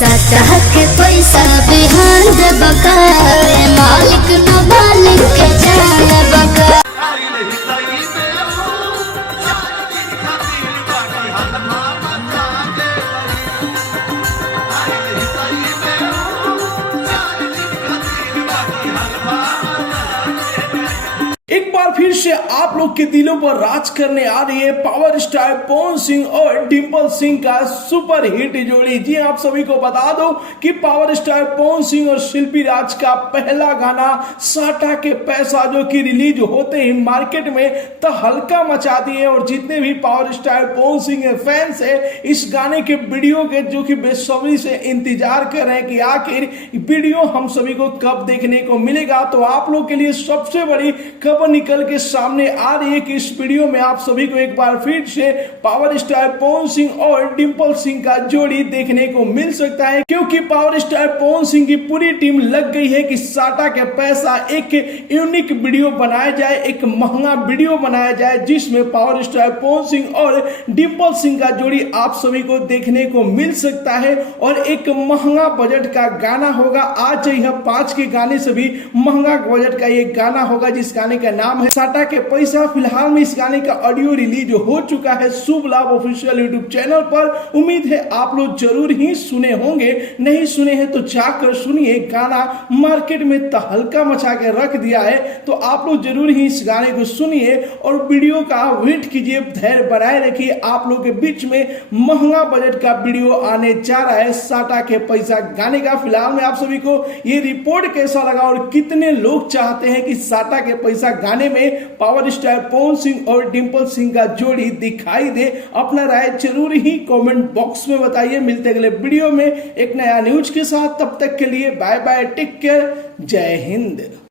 सतह के पैसा बिहान दे बका, मालिक न मालिक के जान बका। एक बार फिर से आप लोग के दिलों पर राज करने आ रही है पावर स्टार पवन सिंह और डिंपल सिंह का सुपर हिट जोड़ी। जी आप सभी को बता दो कि पावर स्टार पवन सिंह और शिल्पी राज का पहला गाना साटा के पैसा जो कि रिलीज होते ही मार्केट में तहलका मचा दिए, और जितने भी पावर स्टार पवन सिंह के फैंस है इस गाने के वीडियो के जो कि बेसब्री से इंतजार कर रहे हैं कि आखिर वीडियो हम सभी को कब देखने को मिलेगा। तो आप लोग के लिए सबसे बड़ी खबर निकल के सामने आ रही है कि इस वीडियो में आप सभी को एक बार फिर से पावर स्टार पवन सिंह और डिंपल सिंह का जोड़ी देखने को मिल सकता है, क्योंकि पावर स्टार पवन सिंह की पूरी टीम लग गई है कि साटा के पैसा एक यूनिक वीडियो बनाया जाए, एक महंगा वीडियो बनाया जाए जिसमें पावर स्टार पवन सिंह और डिंपल सिंह का जोड़ी आप सभी को देखने को मिल सकता है। और एक महंगा बजट का गाना होगा, आज यह 5 के गाने से भी महंगा बजट का ये गाना होगा जिस गाने का नाम है साटा के पैसा। फिलहाल में इस गाने का ऑडियो रिलीज हो चुका है शुभ लाभ ऑफिशियल यूट्यूब चैनल पर। उम्मीद है आप लोग जरूर ही सुने होंगे, नहीं सुने हैं तो जाकर सुनिए। गाना मार्केट में तहलका मचा के रख दिया है, तो आप लोग जरूर ही इस गाने को सुनिए और वीडियो का वेट कीजिए, धैर्य बनाए रखिए। आप लोग के बीच में महंगा बजट का वीडियो आने जा रहा है साटा के पैसा गाने का। फिलहाल में आप सभी को ये रिपोर्ट कैसा लगा और कितने लोग चाहते हैं कि साटा के पैसा गाने में पावर स्टार पवन सिंह और डिंपल सिंह का जोड़ी दिखाई दे, अपना राय जरूर ही कमेंट बॉक्स में बताइए। मिलते हैं अगले वीडियो में एक नया न्यूज के साथ, तब तक के लिए बाय बाय, टेक केयर, जय हिंद।